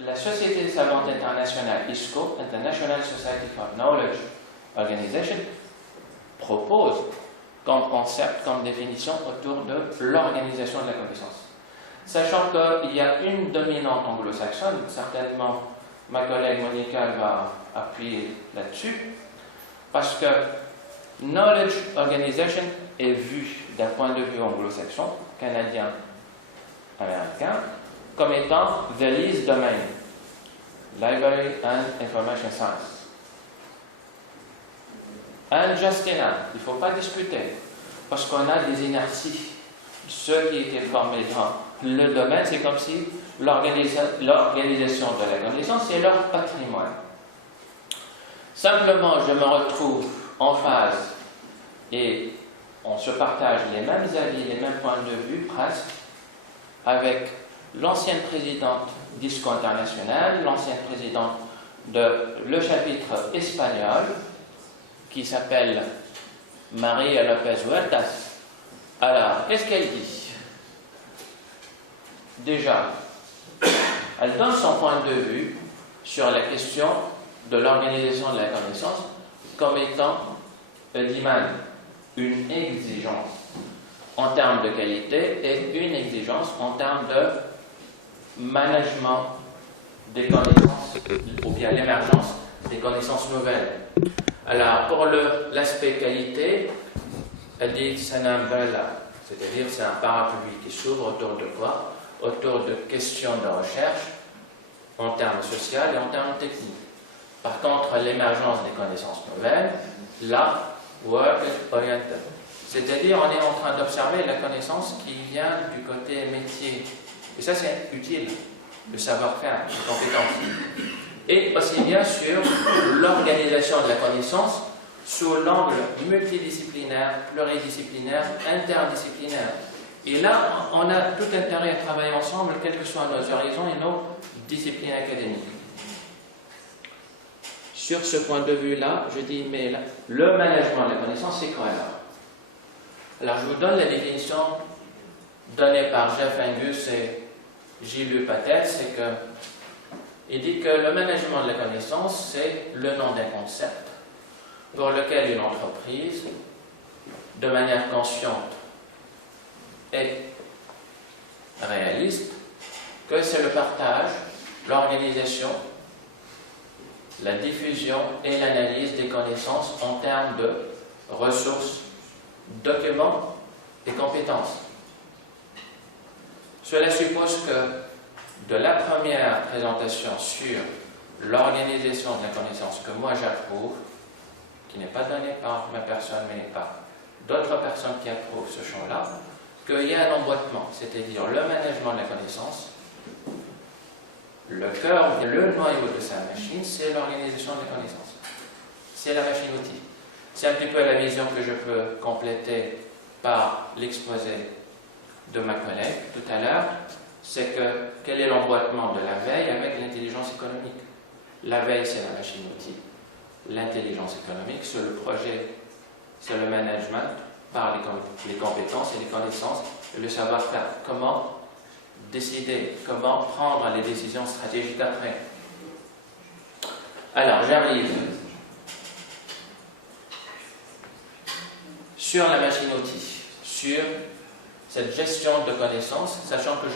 la Société savante internationale ISKO, International Society for Knowledge Organization, propose comme concept, comme définition autour de l'organisation de la connaissance. Sachant qu'il y a une dominante anglo-saxonne, certainement ma collègue Monica va appuyer là-dessus, parce que Knowledge Organization est vue d'un point de vue anglo-saxon, canadien, américain, comme étant the least domain, Library and Information Science. And just enough, il ne faut pas discuter, parce qu'on a des inerties. Ceux qui étaient formés dans le domaine, c'est comme si l'organisation de la connaissance est leur patrimoine. Simplement, je me retrouve en phase et on se partage les mêmes avis, les mêmes points de vue presque, avec l'ancienne présidente d'ISKO International, l'ancienne présidente de le chapitre espagnol, qui s'appelle María López Huertas. Alors, qu'est-ce qu'elle dit? Déjà, elle donne son point de vue sur la question de l'organisation de la connaissance comme étant, elle dit même, une exigence en termes de qualité et une exigence en termes de management des connaissances, ou bien l'émergence des connaissances nouvelles. Alors, pour l'aspect qualité, elle dit que c'est un umbrella, c'est-à-dire c'est un parapluie qui s'ouvre autour de quoi? Autour de questions de recherche en termes sociaux et en termes techniques. Par contre, l'émergence des connaissances nouvelles, là, work oriented. C'est-à-dire, on est en train d'observer la connaissance qui vient du côté métier. Et ça, c'est utile, le savoir-faire, les compétences. Et aussi bien sur l'organisation de la connaissance sous l'angle multidisciplinaire, pluridisciplinaire, interdisciplinaire. Et là, on a tout intérêt à travailler ensemble, quels que soient nos horizons et nos disciplines académiques. Sur ce point de vue-là, je dis, mais là, le management de la connaissance, c'est quoi alors? Je vous donne la définition donnée par Jeff Angus et Gilles Patel, c'est que il dit que le management de la connaissance, c'est le nom d'un concept pour lequel une entreprise, de manière consciente et réaliste, que c'est le partage, l'organisation, la diffusion et l'analyse des connaissances en termes de ressources, documents et compétences. Cela suppose que de la première présentation sur l'organisation de la connaissance que moi j'approuve, qui n'est pas donnée par ma personne mais par d'autres personnes qui approuvent ce champ-là, qu'il y a un emboîtement, c'est-à-dire le management de la connaissance, le cœur, le noyau de sa machine, c'est l'organisation de la connaissance. C'est la machine-outil. C'est un petit peu la vision que je peux compléter par l'exposé de ma collègue tout à l'heure, c'est que quel est l'emboîtement de la veille avec l'intelligence économique? La veille, c'est la machine-outil. L'intelligence économique, c'est le projet, c'est le management par les compétences et les connaissances et le savoir-faire. Comment décider, comment prendre les décisions stratégiques après. Alors, j'arrive sur la machine-outil, sur cette gestion de connaissances, sachant que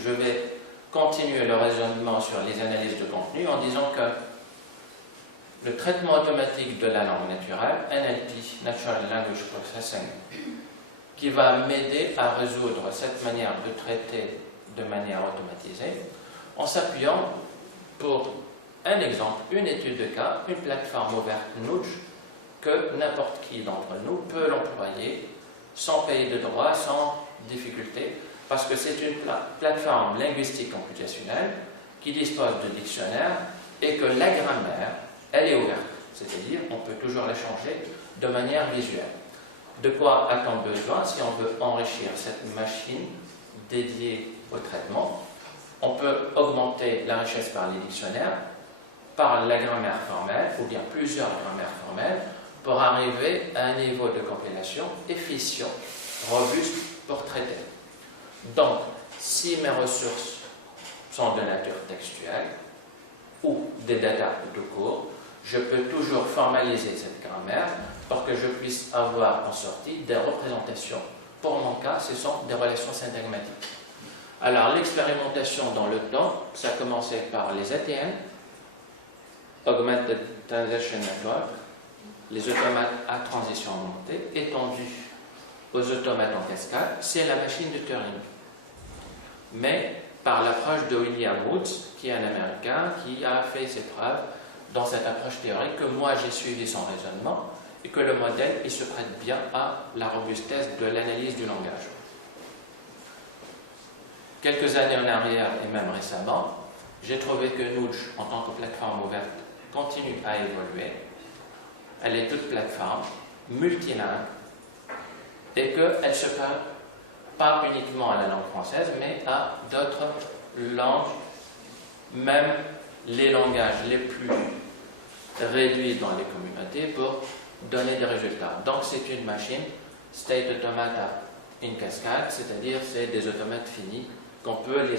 je vais continuer le raisonnement sur les analyses de contenu en disant que le traitement automatique de la langue naturelle, NLP, Natural Language Processing, qui va m'aider à résoudre cette manière de traiter de manière automatisée, en s'appuyant pour un exemple, une étude de cas, une plateforme ouverte Nudge, que n'importe qui d'entre nous peut l'employer sans payer de droits, sans difficulté, parce que c'est une plateforme linguistique computationnelle qui dispose de dictionnaires et que la grammaire, elle est ouverte, c'est-à-dire on peut toujours la changer de manière visuelle. De quoi a-t-on besoin si on veut enrichir cette machine dédiée au traitement? On peut augmenter la richesse par les dictionnaires, par la grammaire formelle, ou bien plusieurs grammaires formelles, pour arriver à un niveau de compilation efficient, robuste pour traiter. Donc, si mes ressources sont de nature textuelle, des data tout court, je peux toujours formaliser cette grammaire pour que je puisse avoir en sortie des représentations. Pour mon cas, ce sont des relations syntagmatiques. Alors, l'expérimentation dans le temps, ça a commencé par les ATN, Augmented Transition Network, les automates à transition augmentée, étendus aux automates en cascade, c'est la machine de Turing. Mais par l'approche de William Woods, qui est un Américain, qui a fait ses preuves dans cette approche théorique, que moi j'ai suivi son raisonnement, et que le modèle il se prête bien à la robustesse de l'analyse du langage. Quelques années en arrière, et même récemment, j'ai trouvé que Nudge, en tant que plateforme ouverte, continue à évoluer. Elle est toute plateforme, multilingue, et qu'elle se parle pas uniquement à la langue française, mais à d'autres langues, même les langages les plus réduits dans les communautés pour donner des résultats. Donc c'est une machine state automata in cascade, c'est-à-dire c'est des automates finis qu'on peut les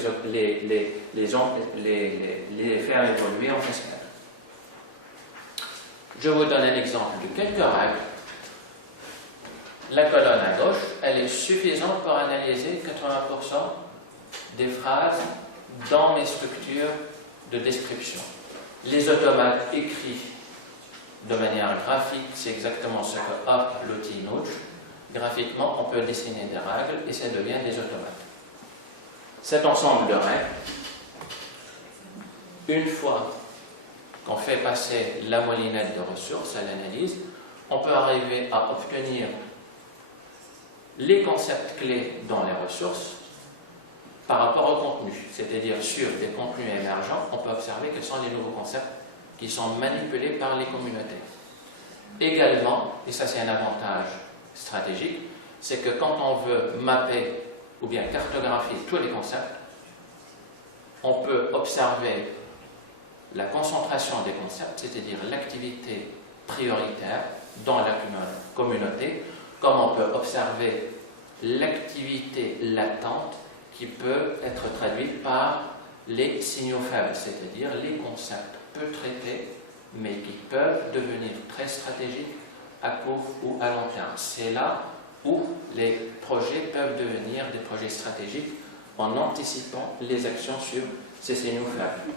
faire évoluer en cascade. Je vous donne un exemple de quelques règles. La colonne à gauche, elle est suffisante pour analyser 80% des phrases dans mes structures de description. Les automates écrits de manière graphique, c'est exactement ce que offre l'outil Nudge. Graphiquement, on peut dessiner des règles et ça devient des automates. Cet ensemble de règles, une fois qu'on fait passer la moulinette de ressources à l'analyse, on peut arriver à obtenir les concepts clés dans les ressources par rapport au contenu, c'est-à-dire sur des contenus émergents, on peut observer quels sont les nouveaux concepts qui sont manipulés par les communautés. Également, et ça c'est un avantage stratégique, c'est que quand on veut mapper ou bien cartographier tous les concepts, on peut observer la concentration des concepts, c'est-à-dire l'activité prioritaire dans la communauté, comme on peut observer l'activité latente qui peut être traduite par les signaux faibles, c'est-à-dire les concepts peu traités, mais qui peuvent devenir très stratégiques à court ou à long terme. C'est là où les projets peuvent devenir des projets stratégiques en anticipant les actions sur ces signaux faibles.